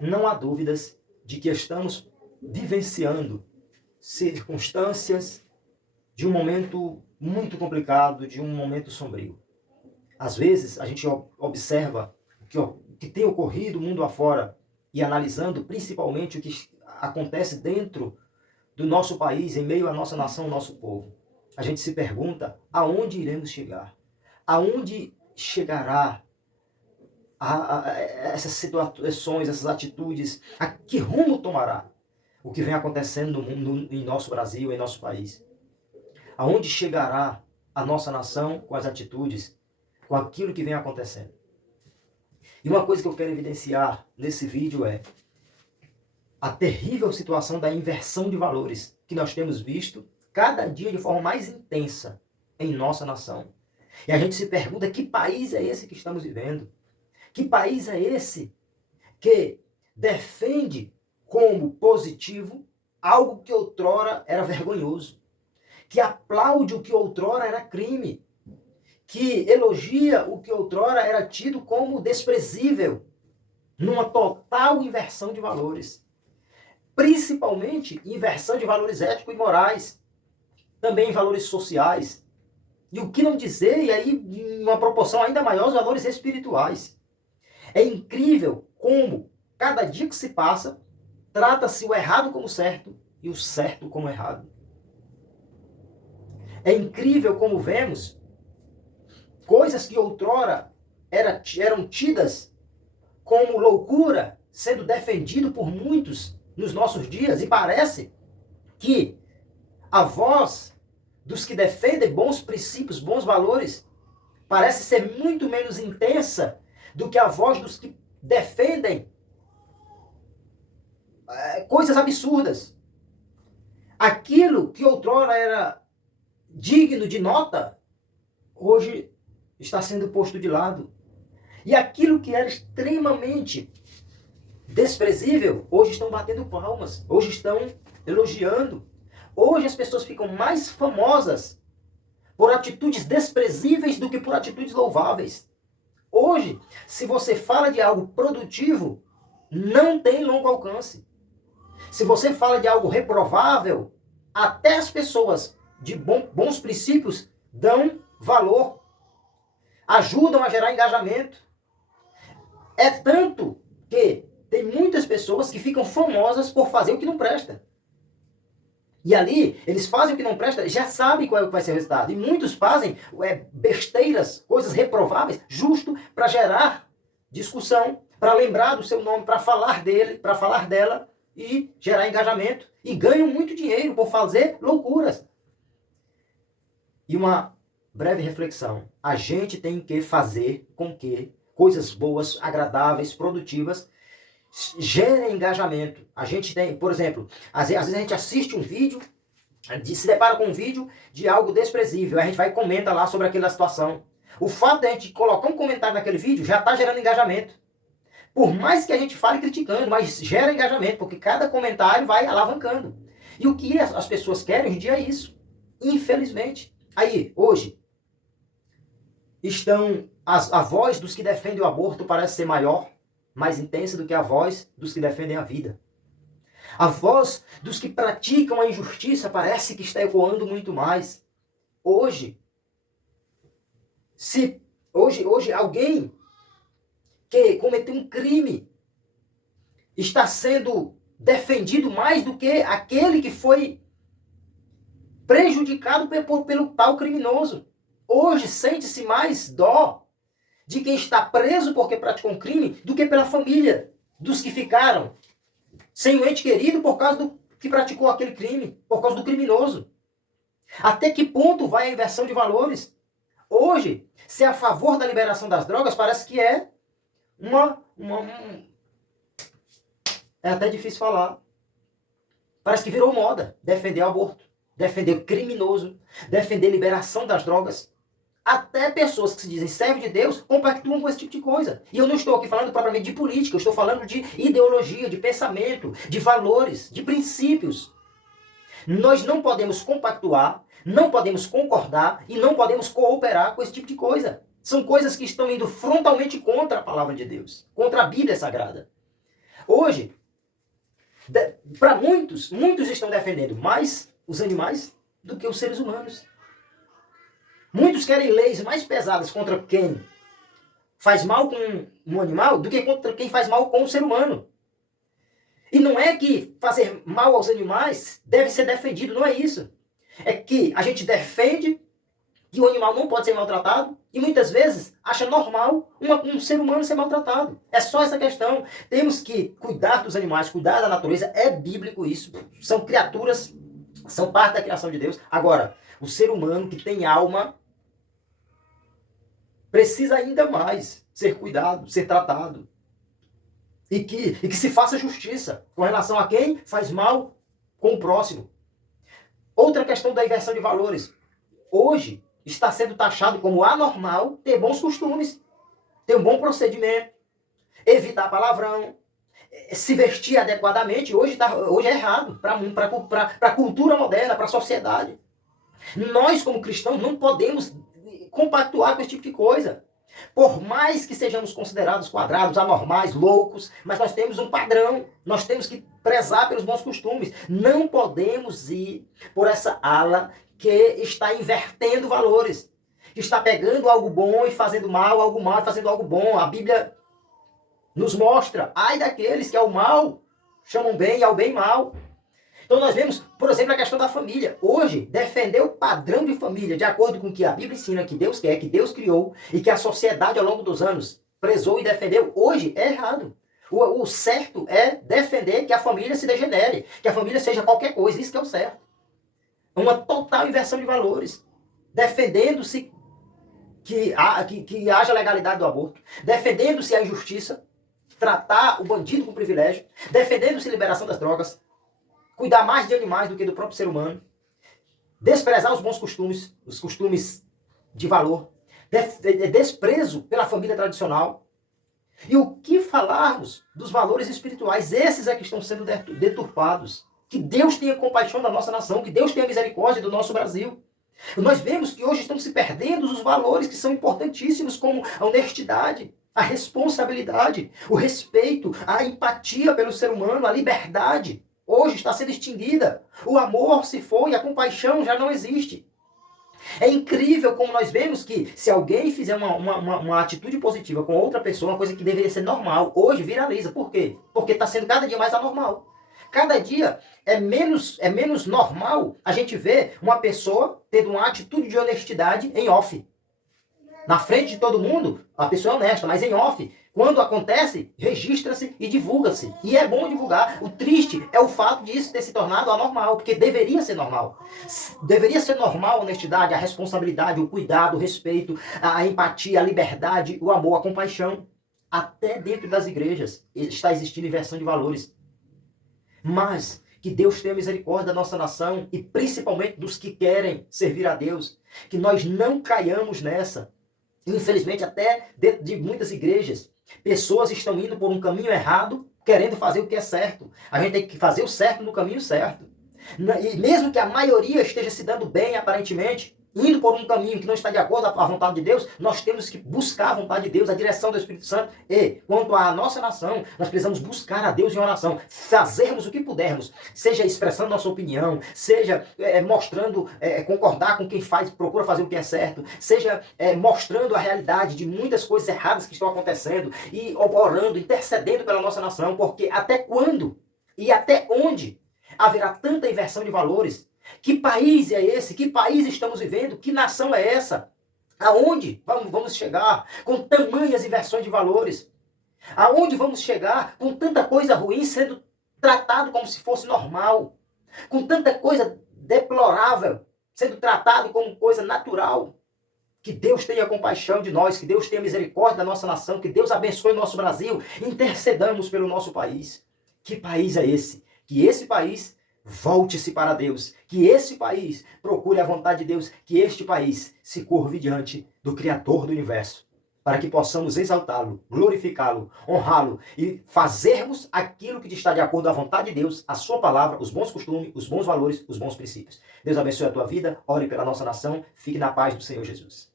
Não há dúvidas de que estamos vivenciando circunstâncias de um momento muito complicado, de um momento sombrio. Às vezes, a gente observa o que tem ocorrido mundo afora e analisando principalmente o que acontece dentro do nosso país, em meio à nossa nação, nosso povo. A gente se pergunta aonde iremos chegar? Aonde chegará essas situações, essas atitudes? A que rumo tomará o que vem acontecendo no mundo, em nosso Brasil, em nosso país? Aonde chegará a nossa nação com as atitudes, com aquilo que vem acontecendo? E uma coisa que eu quero evidenciar nesse vídeo é a terrível situação da inversão de valores que nós temos visto cada dia de forma mais intensa em nossa nação. E a gente se pergunta: que país é esse que estamos vivendo? Que país é esse que defende como positivo algo que outrora era vergonhoso? Que aplaude o que outrora era crime? Que elogia o que outrora era tido como desprezível? Numa total inversão de valores. Principalmente inversão de valores éticos e morais, também valores sociais, e o que não dizer, e aí em uma proporção ainda maior, os valores espirituais. É incrível como, cada dia que se passa, trata-se o errado como certo e o certo como errado. É incrível como vemos coisas que outrora eram tidas como loucura, sendo defendido por muitos nos nossos dias, e parece que a voz dos que defendem bons princípios, bons valores, parece ser muito menos intensa do que a voz dos que defendem coisas absurdas. Aquilo que outrora era digno de nota, hoje está sendo posto de lado. E aquilo que era extremamente desprezível, hoje estão batendo palmas, hoje estão elogiando. Hoje as pessoas ficam mais famosas por atitudes desprezíveis do que por atitudes louváveis. Hoje, se você fala de algo produtivo, não tem longo alcance. Se você fala de algo reprovável, até as pessoas de bons princípios dão valor, ajudam a gerar engajamento. É tanto que tem muitas pessoas que ficam famosas por fazer o que não presta. E ali, eles fazem o que não presta, já sabem qual é o que vai ser o resultado. E muitos fazem besteiras, coisas reprováveis, justo para gerar discussão, para lembrar do seu nome, para falar dele, para falar dela e gerar engajamento. E ganham muito dinheiro por fazer loucuras. E uma breve reflexão. A gente tem que fazer com que coisas boas, agradáveis, produtivas, gera engajamento. A gente tem, por exemplo, às vezes a gente assiste um vídeo, se depara com um vídeo de algo desprezível, a gente vai e comenta lá sobre aquela situação. O fato de a gente colocar um comentário naquele vídeo já está gerando engajamento. Por mais que a gente fale criticando, mas gera engajamento, porque cada comentário vai alavancando. E o que as pessoas querem hoje em dia é isso. Infelizmente. Aí, hoje, a voz dos que defendem o aborto parece ser maior, mais intensa do que a voz dos que defendem a vida. A voz dos que praticam a injustiça parece que está ecoando muito mais. Hoje alguém que cometeu um crime está sendo defendido mais do que aquele que foi prejudicado pelo tal criminoso. Hoje sente-se mais dó de quem está preso porque praticou um crime do que pela família dos que ficaram sem um ente querido por causa do que praticou aquele crime, por causa do criminoso. Até que ponto vai a inversão de valores? Hoje, ser a favor da liberação das drogas parece que é é até difícil falar. Parece que virou moda defender o aborto, defender o criminoso, defender a liberação das drogas. Até pessoas que se dizem servos de Deus compactuam com esse tipo de coisa. E eu não estou aqui falando propriamente de política, eu estou falando de ideologia, de pensamento, de valores, de princípios. Nós não podemos compactuar, não podemos concordar e não podemos cooperar com esse tipo de coisa. São coisas que estão indo frontalmente contra a palavra de Deus, contra a Bíblia Sagrada. Hoje, para muitos estão defendendo mais os animais do que os seres humanos. Muitos querem leis mais pesadas contra quem faz mal com um animal do que contra quem faz mal com o ser humano. E não é que fazer mal aos animais deve ser defendido, não é isso. É que a gente defende que o animal não pode ser maltratado e muitas vezes acha normal um ser humano ser maltratado. É só essa questão. Temos que cuidar dos animais, cuidar da natureza. É bíblico isso. São criaturas, são parte da criação de Deus. Agora, o ser humano que tem alma precisa ainda mais ser cuidado, ser tratado. E que se faça justiça com relação a quem faz mal com o próximo. Outra questão da inversão de valores. Hoje está sendo taxado como anormal ter bons costumes, ter um bom procedimento, evitar palavrão, se vestir adequadamente. Hoje é errado para a cultura moderna, para a sociedade. Nós, como cristãos, não podemos compactuar com esse tipo de coisa. Por mais que sejamos considerados quadrados, anormais, loucos, mas nós temos um padrão, nós temos que prezar pelos bons costumes. Não podemos ir por essa ala que está invertendo valores, que está pegando algo bom e fazendo mal, algo mal e fazendo algo bom. A Bíblia nos mostra, ai daqueles que ao mal chamam bem e ao bem mal. Então nós vemos, por exemplo, a questão da família. Hoje, defender o padrão de família de acordo com o que a Bíblia ensina, que Deus quer, que Deus criou e que a sociedade ao longo dos anos prezou e defendeu, hoje é errado. O certo é defender que a família se degenere, que a família seja qualquer coisa, isso que é o certo. Uma total inversão de valores. Defendendo-se que haja legalidade do aborto, defendendo-se a injustiça, tratar o bandido com privilégio, defendendo-se a liberação das drogas, cuidar mais de animais do que do próprio ser humano, desprezar os bons costumes, os costumes de valor, desprezo pela família tradicional. E o que falarmos dos valores espirituais? Esses é que estão sendo deturpados. Que Deus tenha compaixão da nossa nação, que Deus tenha misericórdia do nosso Brasil. Nós vemos que hoje estão se perdendo os valores que são importantíssimos, como a honestidade, a responsabilidade, o respeito, a empatia pelo ser humano, a liberdade. Hoje está sendo extinguida. O amor se foi, a compaixão já não existe. É incrível como nós vemos que se alguém fizer uma atitude positiva com outra pessoa, uma coisa que deveria ser normal, hoje viraliza. Por quê? Porque está sendo cada dia mais anormal. Cada dia é menos normal a gente ver uma pessoa tendo uma atitude de honestidade em off. Na frente de todo mundo, a pessoa é honesta, mas em off, quando acontece, registra-se e divulga-se. E é bom divulgar. O triste é o fato disso ter se tornado anormal, porque deveria ser normal. Deveria ser normal a honestidade, a responsabilidade, o cuidado, o respeito, a empatia, a liberdade, o amor, a compaixão. Até dentro das igrejas está existindo inversão de valores. Mas que Deus tenha misericórdia da nossa nação e principalmente dos que querem servir a Deus. Que nós não caiamos nessa. Infelizmente, até dentro de muitas igrejas, pessoas estão indo por um caminho errado, querendo fazer o que é certo. A gente tem que fazer o certo no caminho certo. E mesmo que a maioria esteja se dando bem, aparentemente, indo por um caminho que não está de acordo com a vontade de Deus, nós temos que buscar a vontade de Deus, a direção do Espírito Santo. E, quanto à nossa nação, nós precisamos buscar a Deus em oração, fazermos o que pudermos, seja expressando nossa opinião, seja mostrando, concordar com quem procura fazer o que é certo, seja mostrando a realidade de muitas coisas erradas que estão acontecendo e orando, intercedendo pela nossa nação, porque até quando e até onde haverá tanta inversão de valores? Que país é esse? Que país estamos vivendo? Que nação é essa? Aonde vamos chegar com tamanhas inversões de valores? Aonde vamos chegar com tanta coisa ruim sendo tratado como se fosse normal? Com tanta coisa deplorável sendo tratado como coisa natural? Que Deus tenha compaixão de nós, que Deus tenha misericórdia da nossa nação, que Deus abençoe o nosso Brasil. Intercedamos pelo nosso país. Que país é esse? Que esse país volte-se para Deus, que esse país procure a vontade de Deus, que este país se curve diante do Criador do Universo, para que possamos exaltá-lo, glorificá-lo, honrá-lo e fazermos aquilo que está de acordo com a vontade de Deus, a sua palavra, os bons costumes, os bons valores, os bons princípios. Deus abençoe a tua vida, ore pela nossa nação, fique na paz do Senhor Jesus.